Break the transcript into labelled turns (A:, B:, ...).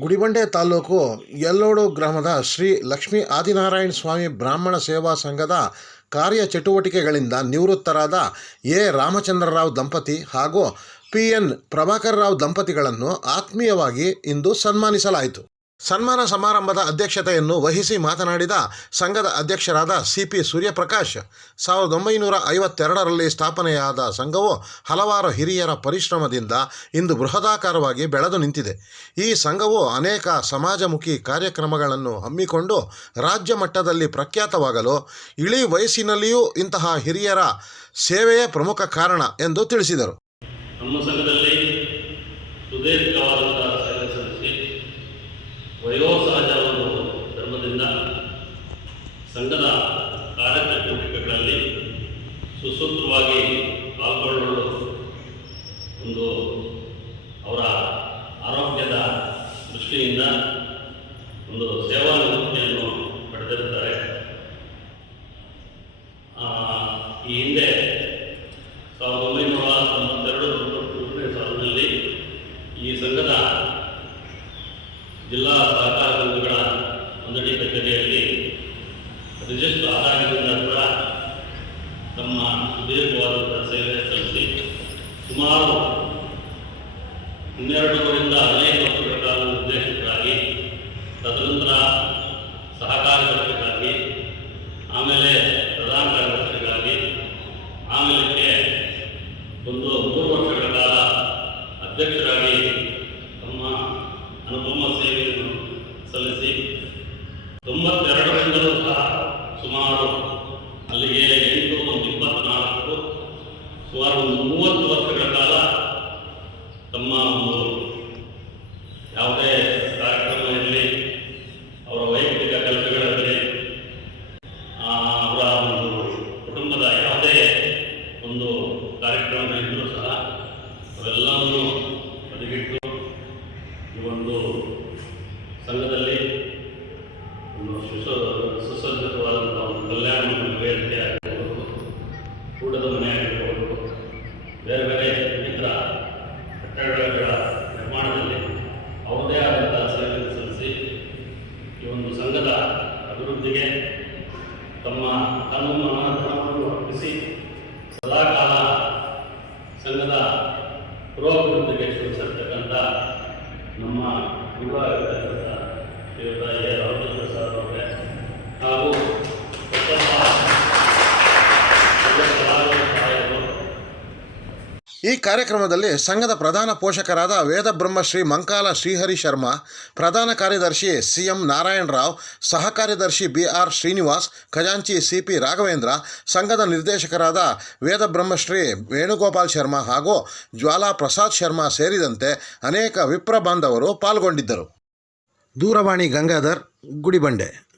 A: ಗುಡಿಬಂಡೆ ತಾಲೂಕು ಯಲ್ಲೋಡು ಗ್ರಾಮದ ಶ್ರೀ ಲಕ್ಷ್ಮೀ ಆದಿನಾರಾಯಣ ಸ್ವಾಮಿ ಬ್ರಾಹ್ಮಣ ಸೇವಾ ಸಂಘದ ಕಾರ್ಯ ಚಟುವಟಿಕೆಗಳಿಂದ ನಿವೃತ್ತರಾದ ಎ. ರಾಮಚಂದ್ರರಾವ್ ದಂಪತಿ ಹಾಗೂ ಪಿ. ಎನ್. ಪ್ರಭಾಕರ್ ರಾವ್ ದಂಪತಿಗಳನ್ನು ಆತ್ಮೀಯವಾಗಿ ಇಂದು ಸನ್ಮಾನಿಸಲಾಯಿತು. ಸನ್ಮಾನ ಸಮಾರಂಭದ ಅಧ್ಯಕ್ಷತೆಯನ್ನು ವಹಿಸಿ ಮಾತನಾಡಿದ ಸಂಘದ ಅಧ್ಯಕ್ಷರಾದ ಸಿ ಪಿ ಸೂರ್ಯಪ್ರಕಾಶ್, ಸಾವಿರದ ಒಂಬೈನೂರ ಐವತ್ತೆರಡರಲ್ಲಿ ಸ್ಥಾಪನೆಯಾದ ಸಂಘವು ಹಲವಾರು ಹಿರಿಯರ ಪರಿಶ್ರಮದಿಂದ ಇಂದು ಬೃಹದಾಕಾರವಾಗಿ ಬೆಳೆದು ನಿಂತಿದೆ. ಈ ಸಂಘವು ಅನೇಕ ಸಮಾಜಮುಖಿ ಕಾರ್ಯಕ್ರಮಗಳನ್ನು ಹಮ್ಮಿಕೊಂಡು ರಾಜ್ಯ ಮಟ್ಟದಲ್ಲಿ ಪ್ರಖ್ಯಾತವಾಗಲು ಇಳಿ ವಯಸ್ಸಿನಲ್ಲಿಯೂ ಇಂತಹ ಹಿರಿಯರ ಸೇವೆಯೇ ಪ್ರಮುಖ ಕಾರಣ ಎಂದು ತಿಳಿಸಿದರು.
B: ನಮ್ಮ ಸಂಘದಲ್ಲಿ ವಯೋಸಹಜ ಒಂದು ಧರ್ಮದಿಂದ ಸಂಘದ ಕಾರ್ಯಚಟುವಟಿಕೆಗಳಲ್ಲಿ ಸುಸೂತ್ರವಾಗಿ ಪಾಲ್ಗೊಳ್ಳಲು ಒಂದು ಅವರ ಆರೋಗ್ಯದ ದೃಷ್ಟಿಯಿಂದ ಒಂದು ಸೇವಾ ನಿವೃತ್ತಿಯನ್ನು ಪಡೆದಿರುತ್ತಾರೆ ಈ ಹಿಂದೆ ಸಾವಿರದ ಒಂಬೈನೂರ ತೊಂಬತ್ತೆರಡು ತೊಂಬತ್ಮೂರನೇ ಸಾಲಿನಲ್ಲಿ ಈ ಸಂಘದ ಜಿಲ್ಲಾ ಸಹಕಾರ ಸಂಘಗಳ ಮಂಡಳಿ ಕಚೇರಿಯಲ್ಲಿ ರಿಜಿಸ್ಟರ್ ಆದಾಯದಿಂದ ಕೂಡ ತಮ್ಮ ಸುದೀರ್ಘವಾದಂಥ ಸೇವೆ ಸಲ್ಲಿಸಿ ಸುಮಾರು ಹನ್ನೆರಡರಿಂದ ಹದಿನೈದು ವರ್ಷಗಳ ಕಾಲ ನಿರ್ದೇಶಕರಾಗಿ ತದನಂತರ ಸಹಕಾರ ಕಾರ್ಯದರ್ಶಿಗಳಾಗಿ ಆಮೇಲೆ ಪ್ರಧಾನ ಕಾರ್ಯದರ್ಶಿಗಳಾಗಿ ಆಮೇಲೆ ಒಂದು ಮೂರು ವರ್ಷಗಳ ಕಾಲ ಅಧ್ಯಕ್ಷರಾಗಿ ತಮ್ಮ ಅನುಪಮ ಸೇವೆಯನ್ನು ಸಲ್ಲಿಸಿ ತೊಂಬತ್ತೆರಡರಿಂದಲೂ ಸಹ ಸುಮಾರು ಅಲ್ಲಿಗೆ ಎಂಟು ಒಂದು ಇಪ್ಪತ್ನಾಲ್ಕು ಸುಮಾರು ಮೂವತ್ತು ವರ್ಷಗಳ ಕಾಲ ತಮ್ಮ ಅಭಿವೃದ್ಧಿಗೆ ತಮ್ಮ ಕಾನೂನು ಧನವನ್ನು ಅರ್ಪಿಸಿ ಸದಾಕಾಲ ಸಂಘದ ಪುರೋಭಿವೃದ್ಧಿಗೆ ಶ್ರಮಿಸಿರ್ತಕ್ಕಂಥ ನಮ್ಮ ಯುವ ಆಗಿರ್ತಕ್ಕಂಥ ಶ್ರೀಯುತ ಎ ರಾಮಚಂದ್ರ ಸರ್ ಅವರೇ ಹಾಗೂ ಸಹಾಯರು
A: ಈ ಕಾರ್ಯಕ್ರಮದಲ್ಲಿ ಸಂಘದ ಪ್ರಧಾನ ಪೋಷಕರಾದ ವೇದಬ್ರಹ್ಮ ಶ್ರೀ ಮಂಕಾಲ ಶ್ರೀಹರಿ ಶರ್ಮಾ, ಪ್ರಧಾನ ಕಾರ್ಯದರ್ಶಿ ಸಿ ಎಂ ನಾರಾಯಣ ರಾವ್ ಸಹ ಕಾರ್ಯದರ್ಶಿ ಬಿ ಆರ್ ಶ್ರೀನಿವಾಸ್, ಖಜಾಂಚಿ ಸಿ ಪಿ ರಾಘವೇಂದ್ರ, ಸಂಘದ ನಿರ್ದೇಶಕರಾದ ವೇದಬ್ರಹ್ಮಶ್ರೀ ವೇಣುಗೋಪಾಲ್ ಶರ್ಮಾ ಹಾಗೂ ಜ್ವಾಲಾ ಪ್ರಸಾದ್ ಶರ್ಮಾ ಸೇರಿದಂತೆ ಅನೇಕ ವಿಪ್ರ ಬಾಂಧವರು ಪಾಲ್ಗೊಂಡಿದ್ದರು. ದೂರವಾಣಿ ಗಂಗಾಧರ್, ಗುಡಿಬಂಡೆ.